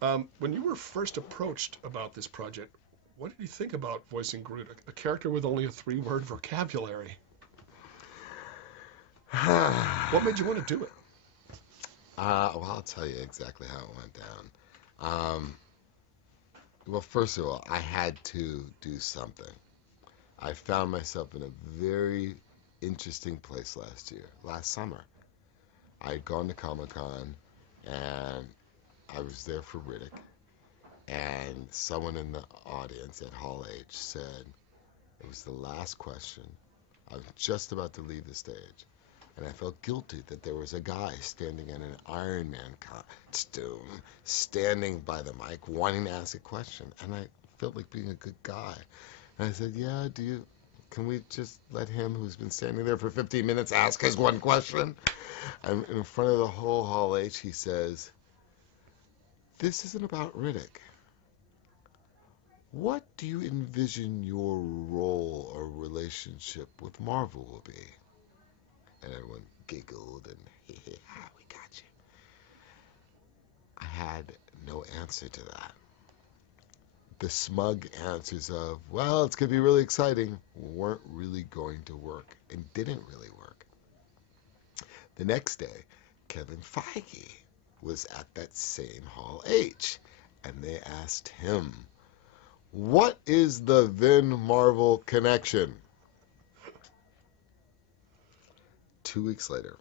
When you were first approached about this project, what did you think about voicing Groot, a character with only a three-word vocabulary? What made you want to do it? Well, I'll tell you exactly how it went down. Well, first of all, I had to do something. I found myself in a very interesting place last summer. I had gone to Comic-Con, and I was there for Riddick, and someone in the audience at Hall H said, it was the last question. I was just about to leave the stage, and I felt guilty that there was a guy standing in an Iron Man costume, standing by the mic, wanting to ask a question, and I felt like being a good guy. And I said, yeah, can we just let him, who's been standing there for 15 minutes, ask his one question? And in front of the whole Hall H, he says, this isn't about Riddick. What do you envision your role or relationship with Marvel will be? And everyone giggled and, we got you. I had no answer to that. The smug answers of, well, it's going to be really exciting, weren't really going to work and didn't really work. The next day, Kevin Feige was at that same Hall H, and they asked him, what is the Vin Marvel connection? 2 weeks later,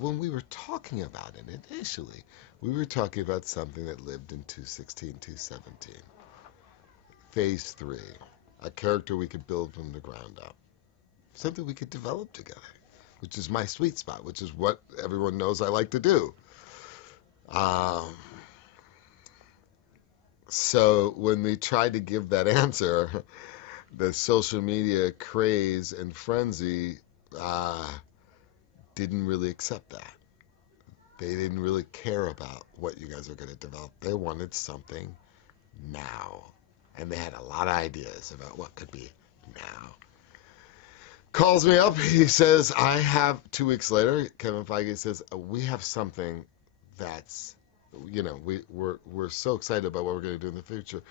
when we were talking about it initially, we were talking about something that lived in 216, 217. Phase 3, a character we could build from the ground up. Something we could develop together, which is my sweet spot, which is what everyone knows I like to do. So when we tried to give that answer, the social media craze and frenzy didn't really accept that. They didn't really care about what you guys are going to develop. They wanted something now. And they had a lot of ideas about what could be now. Calls me up. He says, 2 weeks later, Kevin Feige says, we have something that's, we're so excited about what we're going to do in the future.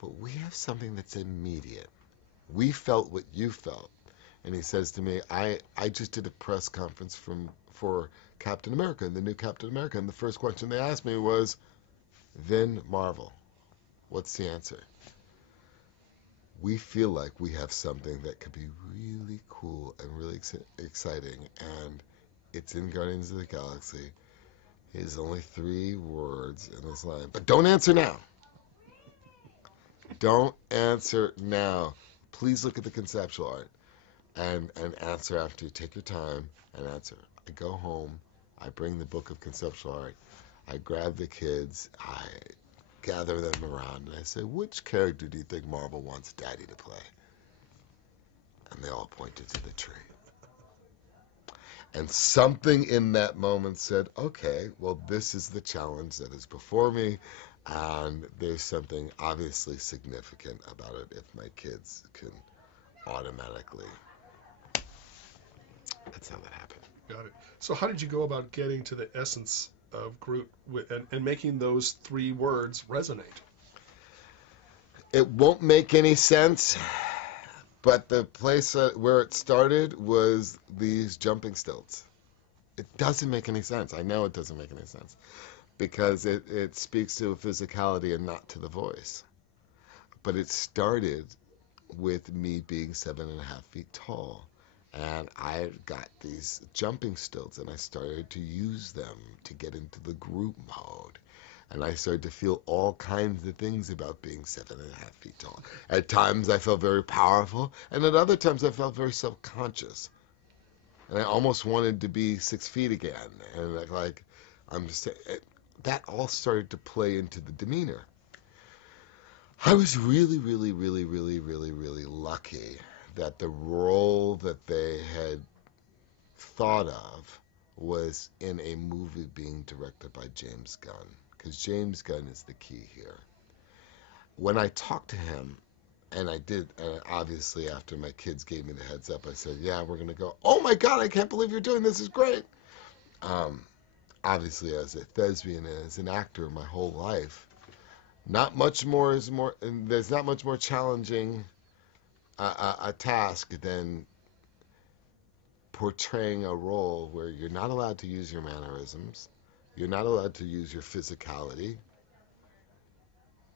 But we have something that's immediate. We felt what you felt. And he says to me, I just did a press conference for Captain America, the new Captain America, and the first question they asked me was, Vin Marvel, what's the answer? We feel like we have something that could be really cool and really exciting, and it's in Guardians of the Galaxy. There's only 3 words in this line, but don't answer now. Don't answer now. Please look at the conceptual art. And answer after you take your time and answer. I go home, I bring the book of conceptual art, I grab the kids, I gather them around, and I say, which character do you think Marvel wants Daddy to play? And they all pointed to the tree. And something in that moment said, okay, well, this is the challenge that is before me, and there's something obviously significant about it if my kids can automatically. That's how that happened. Got it. So how did you go about getting to the essence of Groot and making those 3 words resonate? It won't make any sense, but the place where it started was these jumping stilts. It doesn't make any sense. I know it doesn't make any sense because it speaks to physicality and not to the voice. But it started with me being 7.5 feet tall. And I got these jumping stilts, and I started to use them to get into the group mode. And I started to feel all kinds of things about being 7.5 feet tall. At times, I felt very powerful, and at other times, I felt very self-conscious. And I almost wanted to be 6 feet again. And that all started to play into the demeanor. I was really, really, really, really, really, really lucky that the role that they had thought of was in a movie being directed by James Gunn, because James Gunn is the key here. When I talked to him, and I did, obviously after my kids gave me the heads up, I said, yeah, we're going to go. Oh my God, I can't believe you're doing this. This is great. obviously as a thespian and as an actor my whole life, not much more is more, and there's not much more challenging a task than portraying a role where you're not allowed to use your mannerisms, you're not allowed to use your physicality,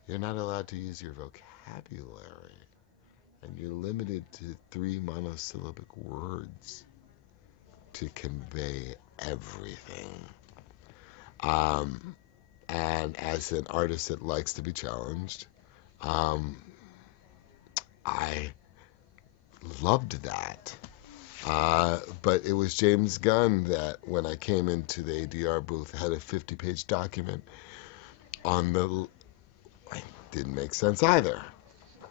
you're not allowed to use your vocabulary, and you're limited to 3 monosyllabic words to convey everything. And as an artist that likes to be challenged, I loved that. But it was James Gunn that, when I came into the ADR booth, had a 50-page document on the... It didn't make sense either.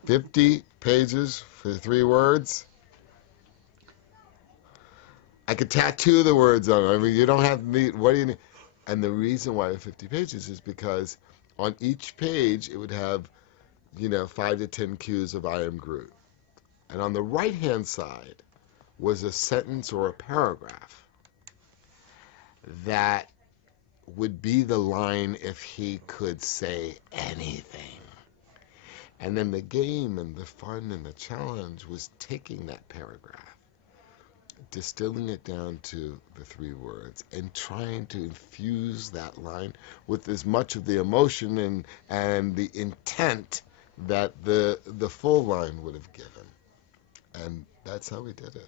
50 pages for 3 words? I could tattoo the words on it. I mean, you don't have me... What do you need? And the reason why 50 pages is because on each page it would have, 5 to 10 cues of I am Groot. And on the right-hand side was a sentence or a paragraph that would be the line if he could say anything. And then the game and the fun and the challenge was taking that paragraph, distilling it down to the 3 words, and trying to infuse that line with as much of the emotion and the intent that the full line would have given. And that's how we did it.